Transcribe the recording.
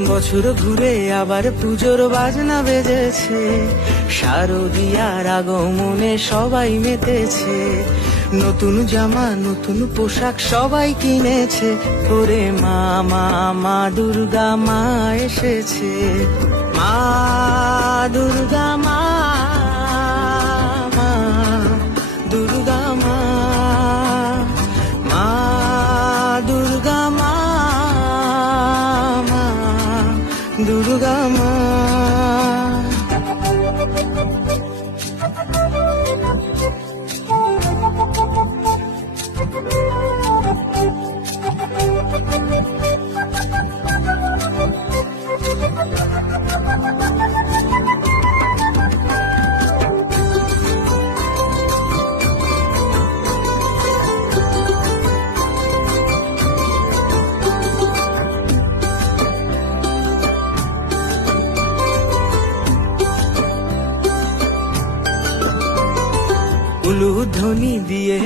বছর ঘুরে আবার পুজোর বাজনা বেজেছে, শারদিয়ার আগমনে সবাই মেতেছে। নতুন জামা নতুন পোশাক সবাই কিনেছে, ওরে মা মা মা দুর্গা মা এসেছে। মা দুর্গা মা, মা দুর্গা মা, মা দুর্গা মা, মা দুর্গা মা। উলুধ্বনি দিয়ে